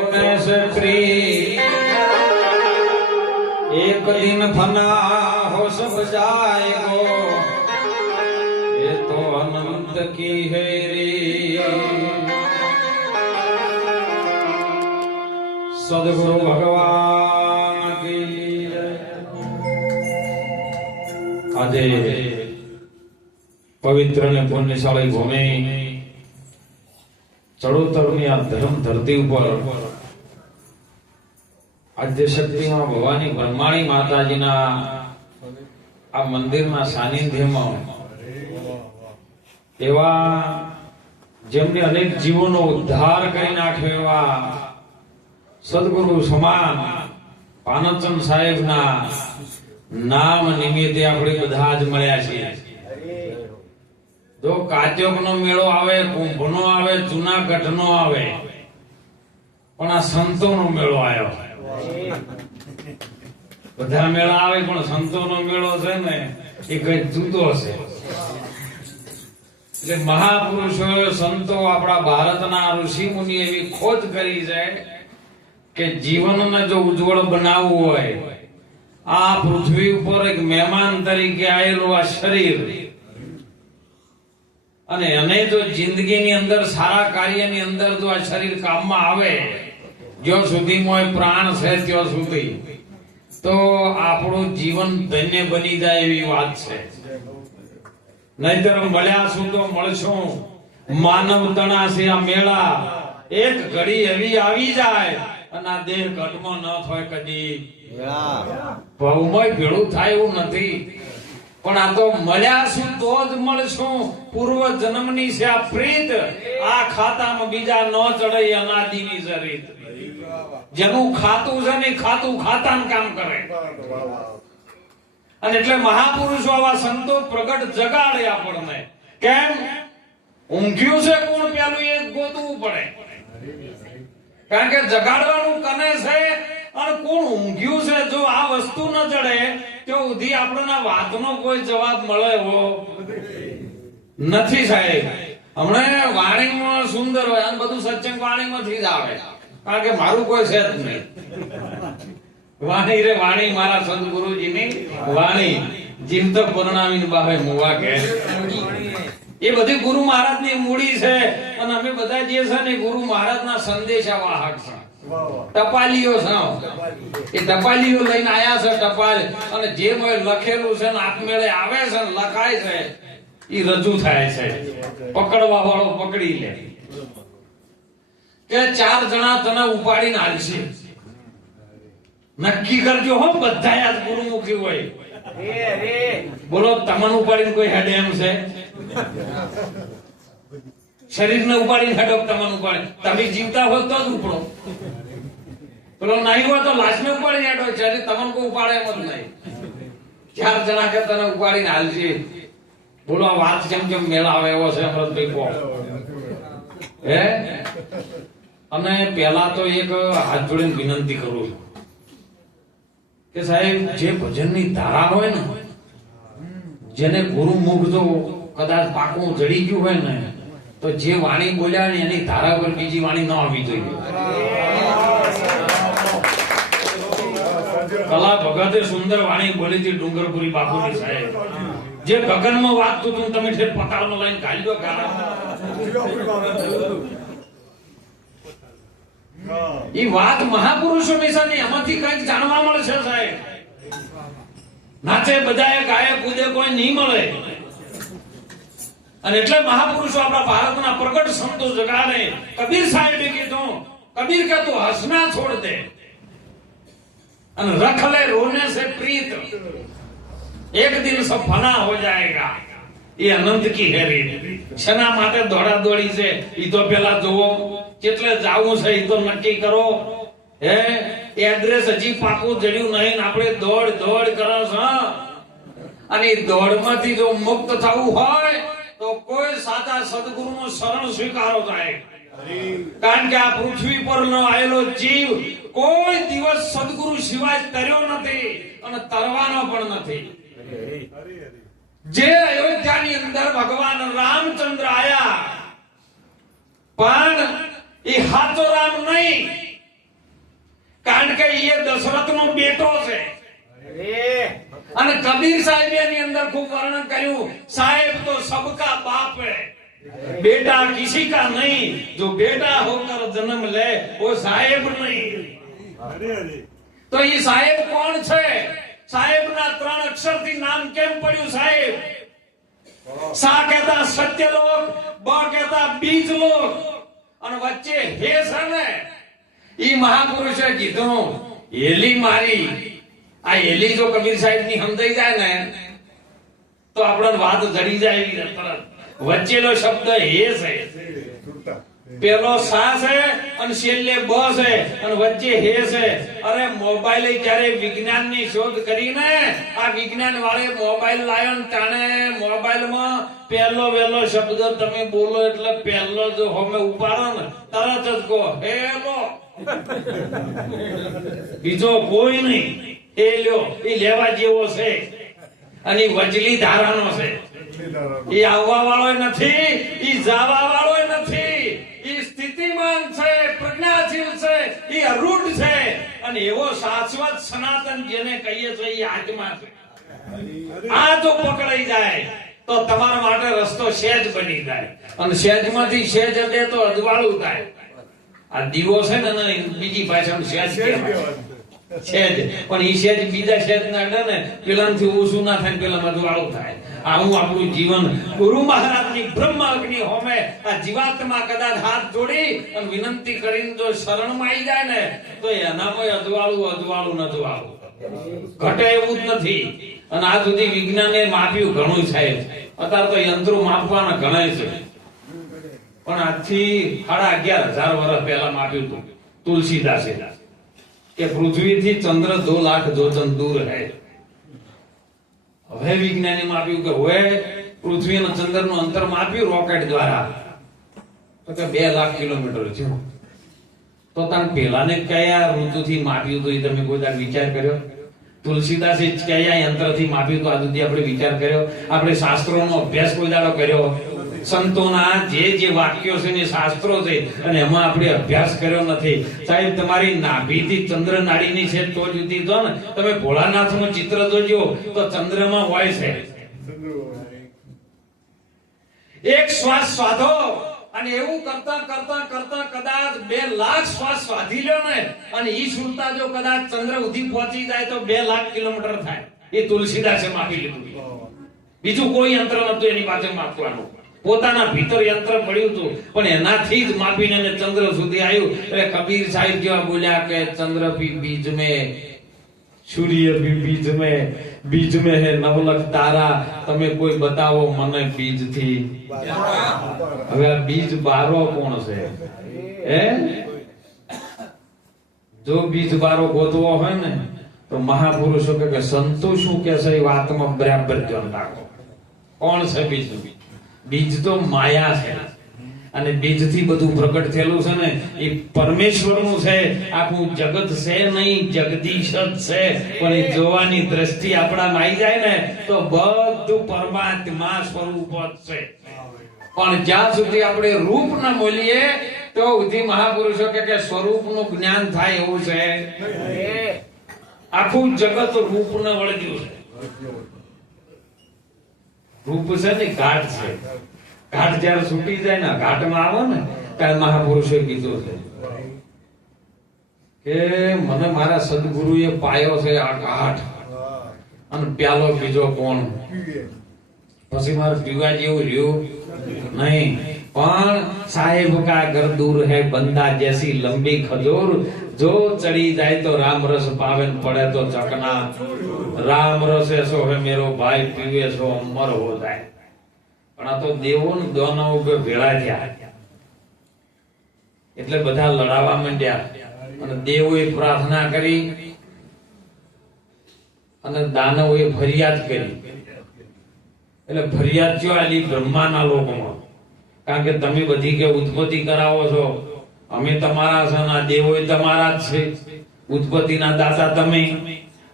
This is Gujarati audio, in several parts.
में से प्री एक दिन फना हो सब जाएगो ये तो अनंत की है रे सदगुरु भगवान की जय। આજે પવિત્ર ને પુણ્યશાળી ભૂમિ ચડોતરની આ ધર્મ ધરતી ઉપર આદ્ય શક્તિમાં ભવાની બ્રહ્માણી માતાજીના આ મંદિરના સાનિધ્યમાં એવા જેમને અનેક જીવોનો ઉદ્ધાર કરી નાખ્યો એવા સદગુરુ સમાન પાનચંદ સાહેબના નામ નિમિત્તે આપણે બધા જ મળ્યા છીએ જો કાત્યોક નો મેળો આવે કુંભ નો આવે જુનાગઢ નો આવે. પણ આ સંતો નો મેળો આવ્યો બધા મેળા આવે પણ સંતો નો મેળો છે ને, એ કઈ જુદો છે એટલે મહાપુરુષો સંતો આપણા ભારતના ઋષિ મુનિ એવી ખોજ કરી છે કે જીવનને જો ઉજ્જવળ બનાવવું હોય, આ પૃથ્વી ઉપર એક મહેમાન તરીકે આવેલું આ શરીર અને એને જો જિંદગીની અંદર સારા કાર્યની અંદર જો આ શરીર કામમાં આવે. જ્યાં સુધી મોય પ્રાણ છે ત્યાં સુધી. તો આપણું જીવન ધન્ય બની જાય એવી વાત છે. નહીતર મળ્યા છું તો મળશું. માનવ તણાશે આ મેળા. એક ઘડી એવી આવી જાય અને આ દેહ ઘટમાં ન થાય કદી. ભવમય ભેળું થાય એવું નથી. પણ આ તો મળ્યા છું તો જ મળશું. પૂર્વ જન્મની છે આ પ્રીત. આ ખાતામાં બીજા ન ચડે અનાદિની છે રીત. જેનું ખાતું છે ને ખાતું ખાતાનું કામ કરે. અને એટલે મહાપુરુષો આવા સંતો પ્રગટ જગાડે આપણને કેમ? ઊંઘ્યું છે કોણ પેલું? એ ગોતવું પડે. કારણ કે જગાડવાનું કને છે? અને કોણ ઊંઘ્યું છે? જો આ વસ્તુ ન જડે, તો ઉધી આપણને વાતનો કોઈ જવાબ મળે એવો નથી સાહેબ. હમણાં વાણીમાં સુંદર હોય, અને બધું સત્સંગ વાણીમાંથી જ આવે. કારણ કે મારું કોઈ છે જ નહીં. વાણી રે વાણી, મારા સદગુરુજીની વાણી. જીવત પરણાવીને બાપે મુવા કે. એ બધી ગુરુ મહારાજની મૂડી છે. અને અમે બધા જે છે ને ગુરુ મહારાજના સંદેશા વાહક છે. ટપાલીઓ છે એ ટપાલીઓ લઈને આયા છે ટપાલ. અને જે લખેલું છે ને આપમેળે આવે છે ને લખાય છે એ રજૂ થાય છે. પકડવા વાળો પકડી લે. કે ચાર જણા તને ઉપાડીને હાલશે. નક્કી કરજો હો બધા આજ ગુરુમુખી હોય. બોલો તમને ઉપાડીને કોઈ હેડે એમ છે? શરીરને ઉપાડીને હેડો તમને ઉપાડે. તમે જીવતા હોય તો જ ઉપડો. પેલો નહીં હોય તો લાશને ઉપાડીને હેડો શરીર તમને કોઈ ઉપાડે એમ જ નહીં. ચાર જણા કે તને ઉપાડીને હાલજે બોલો વાત જેમ જેમ મેળાવે એવો છે અમૃતભાઈ કહો. હે? અને પહેલા તો એક હાથ જોડીને વિનંતી કરું છું. કે સાહેબ, જે ભજનની ધારા હોય ને, જેને ગુરુ મુખ જો કદાચ પાકું જડી ગયું હોય ને તો જે વાણી બોલ્યા ને એની ધારા પર બીજી વાણી ન આવવી જોઈએ. કલા ભગતે સુંદર વાણી બોલી હતી ડુંગરપુરી બાપુની સાહેબ. જે ગગનમાં વાગતું હતું તમે ઠેર પતાળમાં લઈને ઘાલી દો. ઈ વાત મહાપુરુષો નિશાની એમાંથી કંઈક જાણવા મળશે સાહેબ. નાચે બધાએ ગાયે, કૂદે, કોઈ નહીં મળે. અને એટલે મહાપુરુષો આપણા ભારતના પ્રગટ સંતો જગાને કબીર સાહેબે કીધું, કબીર કે તું હસના છોડ દે. અને રખ લે, રોને સે પ્રીત. એક દિન સબ ફના હો જાયેગા. એ અનંત કી હેરી શેના માટે દોડા દોડી છે? એ તો પેલા જોવો કેટલે જાવું છે એ તો નક્કી કરો. હે એડ્રેસ હજી પાકું જડ્યું નહીં, આપણે દોડ દોડ કરો છો. અને દોડમાંથી જો મુક્ત થવું હોય તો કોઈ સાચા સદગુરુનો શરણ સ્વીકારો થાય કારણ કે આ પૃથ્વી પર નો આવેલો જીવ કોઈ દિવસ સદગુરુ સિવાય તર્યો નથી અને તરવાનો પણ નથી. જે અયોધ્યાની અંદર ભગવાન રામચંદ્ર આયા પણ એ હાથો રામ નહીં. કારણ કે એ દશરથનો બેટો છે. અને કબીર સાહેબ એની અંદર ખૂબ વર્ણન કર્યું સાહેબ તો સબકા બાપ હે. બેટા કિસી કા નહીં? જો બેટા હોકર જન્મ લે વો સાહેબ નહીં. તો એ સાહેબ કોણ છે? સાહેબ ના ત્રણ અક્ષરથી નામ કેમ પડ્યું સાહેબ? સા કહેતા સત્ય લોક બ કહેતા બીજ લોક અને વચ્ચે હે છે ને? ઈ મહાપુરુષે કીધું હેલી મારી આ એલી જો કબીર સાહેબની સમજાઈ જાય ને, તો આપણને વાત જડી જાય એવી વચ્ચેનો શબ્દ હે છે. પેલો સા છે અને છેલ્લે બ છે, અને વચ્ચે હે છે. અરે મોબાઈલ જયારે વિજ્ઞાનની શોધ કરીને આ વિજ્ઞાન વાળે મોબાઈલ લાયો ને તાણે મોબાઈલમાં પહેલો વેલો શબ્દ તમે બોલો એટલે પહેલો જો હમે ઉપાડો ને, તરત જ કહો હેલો બીજો કોઈ નહીં. એ લ્યો એ લેવા જેવો છે. અને વજલી ધારાનો છે. એ આવવા વાળો નથી એ જવા વાળો નથી. એ સ્થિતિમાન છે પ્રજ્ઞાશીલ છે એ અરૂઢ છે. અને એવો શાશ્વત સનાતન જેને કહીએ છીએ એ આત્મા છે. આ જો પકડાઈ જાય તો તમારા માટે રસ્તો સહેજ બની જાય. અને સહેજમાંથી સહેજ એટલે તો અજવાળું થાય. આ દીવો છે ને બીજી ભાષામાં સહેજ કહેવાય. સહેજ પણ ઈ છેદ બીજા છેદ ના અડે ને પેલાથી ઓછું ના થાય પેલામાં અજવાળું થાય. આવું આપણું જીવન. ગુરુ મહારાજની બ્રહ્મ અગ્નિ હોમે આ જીવાત્મા કદાચ હાથ જોડી અને વિનંતી કરીને જો શરણમાં આવી જાય ને, તો એનામાં અધવાળું અધવાળું નધવાળું ઘટે એવું જ નથી. અને આ સુધી વિજ્ઞાને માપ્યું ઘણું સાહેબ અત્યારે તો યંત્રો માપવાના ઘણા છે. પણ આજથી સાડા અગિયાર હજાર વર્ષ પહેલા માપ્યું હતું તુલસીદાસે. કે પૃથ્વીથી ચંદ્ર દો લાખ જોચન દૂર હૈ. હવે વિજ્ઞાની માપ્યું કે હવે પૃથ્વી અને ચંદ્રનું અંતર માપ્યું રોકેટ દ્વારા. તો કે બે લાખ કિલોમીટર છે. તો તને પેલાને કયા ઋતુથી માપ્યું તો એ તમે કોઈ દાડ વિચાર કર્યો? તુલસીદાસે કયા યંત્રથી માપ્યું તો આ સુધી આપણે વિચાર કર્યો. આપણે શાસ્ત્રોનો અભ્યાસ કોઈ દાડો કર્યો? સંતોના જે જે વાક્યો છે ને શાસ્ત્રો છે, અને એમાં આપણે અભ્યાસ કર્યો નથી. સાહેબ, તમારી નાભીથી ચંદ્ર નાડીની છે તો જુદી જો ને, તમે ભોળાનાથનું ચિત્ર જોજો તો ચંદ્રમાં હોય છે. એક શ્વાસ સ્વાધો, અને એવું કરતા કરતા કરતા કદાચ બે લાખ શ્વાસ સ્વાધી લ્યો ને, અને ઈ સુરતા જો કદાચ ચંદ્ર ઉધી પહોંચી જાય તો બે લાખ કિલોમીટર થાય. એ તુલસીદાસે માપી લીધું. બીજું કોઈ યંત્ર નતું એની પાસે માપવાનું. પોતાના ભીતર યંત્ર મળ્યું હતું. પણ એનાથી જ માપીને એને ચંદ્ર સુધી આવ્યું એટલે કબીર સાહેબ જેવા બોલ્યા કે ચંદ્ર ભી બીજ મેં, સૂર્ય ભી બીજ મેં બીજ મેં હે નવલખ તારા. તમે કોઈ બતાવો મને બીજથી હવે આ બીજ બારો કોણ છે? હે? જો બીજ બારો ગોતવો હોય ને, તો મહાપુરુષો કે સંતો શું કે છે એ વાતમાં બરાબર ધ્યાન રાખો. કોણ છે બીજ બીજ તો માયા છે. અને બીજથી બધું પ્રગટ થયેલું છે ને એ પરમેશ્વરનું છે. આખું જગત છે નહીં જગદીશ જ છે. પણ એ જોવાની દ્રષ્ટિ આપણામાં આવી જાય ને તો બધું પરમાત્મા સ્વરૂપ જ છે. પણ જ્યાં સુધી આપણે રૂપ ન બોલીએ તો સુધી મહાપુરુષો કે સ્વરૂપ સ્વરૂપનું જ્ઞાન થાય એવું છે. આખું જગત રૂપ ન વળગ્યું છે. રૂપ ને ઘાટ છે. ઘાટ જયારે છૂટી જાય ને, ઘાટમાં આવો ને, ત્યારે મહાપુરુષે કીધું છે. કે મને મારા સદગુરુએ પાયો છે આ ઘાટ અને પ્યાલો બીજો કોણ? પછી મારે પીવા જેવું રહ્યું, નહીં. પણ સાહેબ કા ગરદૂર હે, બંદા જેસી લંબી ખજૂર જો ચડી જાય તો રામ રસ પાવે પડે તો ચકના. રામ રસ એસો હે મેરો ભાઈ, પીવે સો અમર હો જાય. પણ આ તો દેવો ને દાનવો ભેળા થયા. એટલે બધા લડાવા માંડ્યા. અને દેવોએ પ્રાર્થના કરી અને દાનવોએ ફરિયાદ કરી. એટલે ફરિયાદ જો આલી બ્રહ્માના લોકોમાં. કારણ કે તમે બધી કે ઉત્પત્તિ કરાવો છો. અમે તમારા છે ને આ દેવો તમારા જ છે. ઉત્પત્તિના દાતા તમે.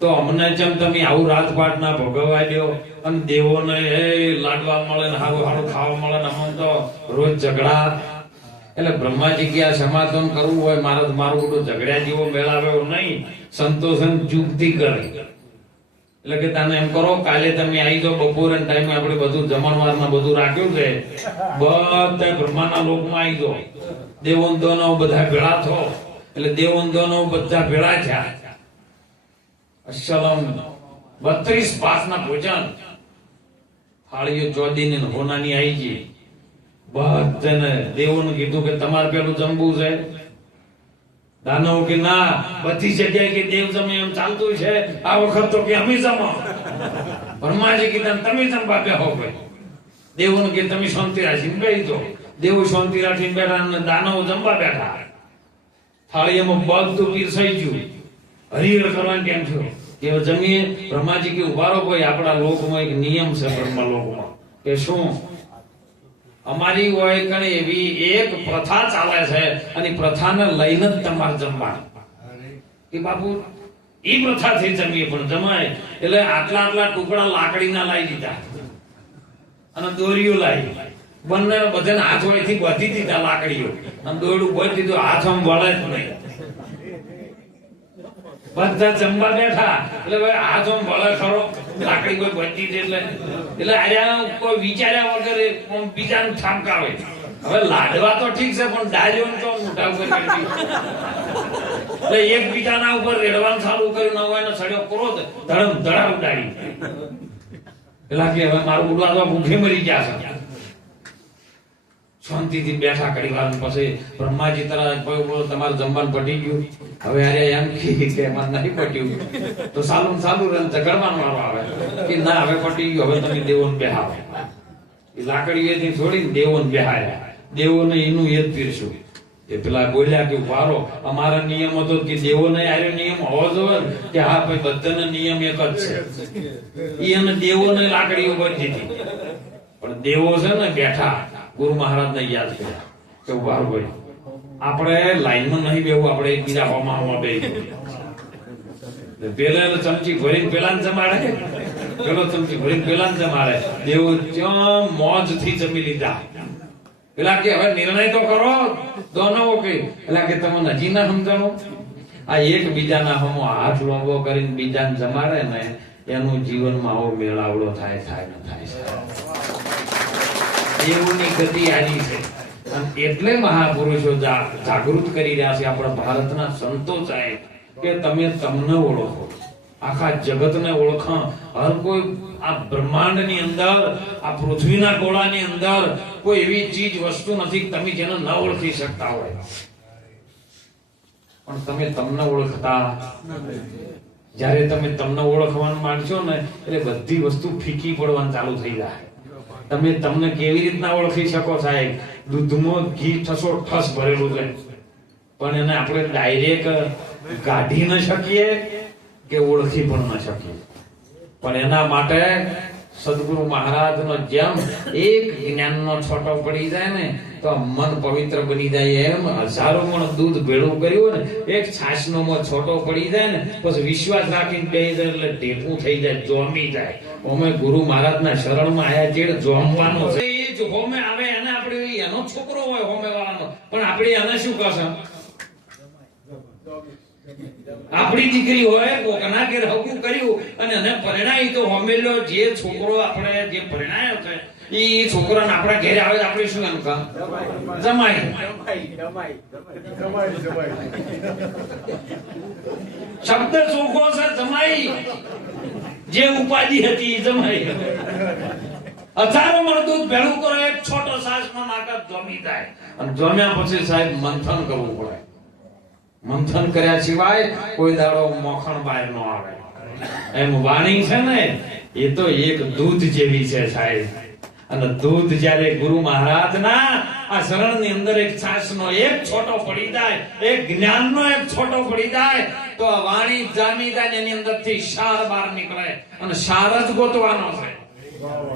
તો અમને જેમ તમે આવું રાતપાટ ના ભોગવવા દો અને દેવોને એ લાડવા મળે ને હારું હારું ખાવા મળે ને અમને તો રોજ ઝઘડા. એટલે બ્રહ્માજી કે આ સમાધાન કરવું હોય, મારે મારું બધું ઝઘડ્યા જેવો મેળાવ્યો નહીં. સંતોષન ચૂકતી કરે. એટલે કે તને એમ કરો, કાલે તમે આવી જાઓ બપોરે ટાઈમે આપણે બધું જમણવારમાં બધું રાખ્યું છે. બધા બ્રહ્માના લોકમાં આવી જાઓ. દેવોન દાનવ બધા ભેળા થો. એટલે દેવોન દાનવ બધા ભેળા થયા. અસલમ. બત્રીસ પાસના ભોજન. થાળીઓ ચોદીને ને હોનાની આવી ગઈ. બધાને દેવોને કીધું કે તમારે પેલું જમવું છે? દાનવ કે ના, બધી જગ્યાએ કે દેવ જમે એમ ચાલતું છે, આ વખત તો કે અમે જમો. બ્રહ્માજી કીધા, તમે જમવા હો ભાઈ. દેવોને કે, તમે શાંતિ રાખીને બેહી તો દેવો શાંતિ રાખીને બેઠા અને દાનવો જમવા બેઠા. થાળીમાં બધું પીરસાઈ ગયું. હરિહર કરવાનું કેમ થયો? કે જમીએ, બ્રહ્માજી કે ઉભારો કોઈ આપણા લોકમાં એક નિયમ છે બ્રહ્મા લોકમાં કે શું? અમારી હોય કણે એવી એક પ્રથા ચાલે છે અને પ્રથાને લઈને જ તમારે જમવાનું. કે બાપુ ઈ પ્રથાથી જમીએ પણ જમાય. એટલે આટલા આટલા ટુકડા લાકડીના લાવી દીધા. અને દોરીઓ લાવી બંને બધાને હાથ વડેથી બધી દીધા લાકડીઓ. અને દોરડું બાંધી દીધું. હાથ આમ વળે જ નહીં. બધા જમવા બેઠા. એટલે ભાઈ હાથ આમ વળે ખરો. લાકડી કોઈ દે એટલે એટલે આર્યા કોઈ વિચાર્યા વગર બીજાને ઠામકાવે હવે લાડવા તો ઠીક છે, પણ ડાજો તો મોટા ઉપર કરી એટલે એક બીજાના ઉપર રેડવાનું ચાલુ કર્યું ન હોય ને સડ્યો ક્રોધ ધડમ ધડા ઉડાડી. એટલે કે હવે મારું ઉડવા તો ભૂખે મરી ગયા છે. શાંતિથી બેઠા કરી વાર પછી બ્રહ્માજી તરફ તમારું જમવાનું પટી ગયું. હવે અરે એમ કે એમાં નહીં પટ્યું. તો સાલું ને સાલું રહે ને ઝઘડવાનો આવે. કે ના, હવે પટી ગયું, હવે તમે દેવોને બેહાવો એ લાકડીએથી છોડીને દેવોને બેહાર્યા દેવોને એનું એ જ પીરશું એ પેલા બોલ્યા કે વારો, અમારા નિયમ હતો કે દેવોને આર્યો નિયમ હોવો જોઈએ કે હા ભાઈ, બધાનો નિયમ એક જ છે. એ અને દેવોને લાકડીઓ ઉપર દીધી. પણ દેવો છે ને બેઠા. ગુરુ મહારાજ ને યાદ કર્યા. કે ઊભા ભાઈ. આપણે લાઈનમાં નહીં બેવું આપણે એકબીજા હોમાં હોમાં બેસી પેલા ચમચી ભરીને પેલા ને જમાડે. પેલો ચમચી ભરીને પેલા જમાડે. દેવો ત્યાં મોજથી જમી લીધા. પેલા કે, હવે નિર્ણય તો કરો. દોનો કે, પેલા કે, તમે નજી ના સમજણો આ એક બીજાના હમો હાથ લોંગો કરીને બીજાને જમાડે ને એનું જીવનમાં આવો મેળાવડો થાય થાય ન થાય. દેવોની ગતિ આની છે. એટલે મહાપુરુષો જાગૃત કરી રહ્યા છે આપણા ભારતના સંતો સાહેબ, કે તમે તમને ઓળખો. આખા જગતને ઓળખો. હર કોઈ આ બ્રહ્માંડની અંદર, આ પૃથ્વીના ગોળાની અંદર કોઈ એવી ચીજ, વસ્તુ નથી તમે જેને ન ઓળખી શકતા હોય. પણ તમે તમને ઓળખતા. જ્યારે તમે તમને ઓળખવાનું માંડશો ને, એટલે બધી વસ્તુ ફીકી પડવાનું ચાલુ થઈ જાય. તમે તમને કેવી રીતના ઓળખી શકો સાહેબ? દૂધમાં ઘી ઠસો ઠસ ભરેલું છે. પણ એને આપણે ડાયરેક્ટ કાઢી ન શકીએ કે ઓળખી પણ ન શકીએ. પણ એના માટે સદગુરુ મહારાજનો જેમ એક જ્ઞાનનો છોટો પડી જાય ને તો મન પવિત્ર બની જાય એમ. હજારો મણ દૂધ ભેળું કર્યું ને, એક છાશનો માં છોટો પડી જાય ને, પછી વિશ્વાસ રાખીને બેસી જાય એટલે ઢેપું થઈ જાય, જોમી જાય. અમે ગુરુ મહારાજના શરણમાં આયા ચેડ જોમવાનો છે. એ જ હોમે આવે એને આપણે, એનો છોકરો હોય હોમે વાળાનો પણ આપણે એને શું કહેશે? આપણી દીકરી હોય, કોકના ઘેર હકું કર્યું, અને એને પરણાય તો હોમેલો, જે છોકરો આપણે જે પરણાયો છે એ છોકરાને આપણા ઘેરે આવે આપણે શું એમ કામ? જમાય શબ્દ ચોખ્ખો છે જમાઈ. જે ઉપાધિ હતી જમાઈ. હજારો મણ દૂધ ભેળું કરો એક છોટો સાસમાં નાકત જમી જાય અને જમ્યા પછી સાહેબ મંથન કરવું પડે. મંથન કર્યા સિવાય કોઈ દાડો મોખણ બહાર ન આવે. એમ વાણી છે ને એ તો એક દૂધ જેવી છે સાહેબ. અને દૂધ જ્યારે ગુરુ મહારાજના આ શરણની અંદર એક છાસનો એક છોટો પડી જાય, એક જ્ઞાનનો એક છોટો પડી જાય, તો આ વાણી જામી જાય એની અંદરથી સાર બહાર નીકળે અને સાર જ ગોતવાનો છે.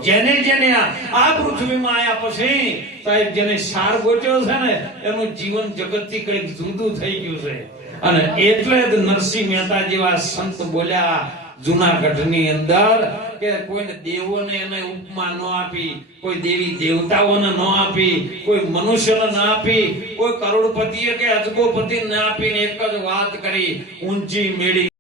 જેને જેને આ પૃથ્વીમાં આયા પછી સાહેબ જેને સાર ગોત્યો છે ને, એનું જીવન જગતથી કંઈક જુદું થઈ ગયું છે. અને એટલે જ નરસિંહ મહેતા જેવા સંત બોલ્યા જુનાગઢની અંદર કે કોઈને દેવોને એને ઉપમા ન આપી, કોઈ દેવી દેવતાઓને ન આપી, કોઈ મનુષ્યને ન આપી, કોઈ કરોડપતિએ કે અજગોપતિ ન આપીને એક જ વાત કરી, ઊંચી મેળી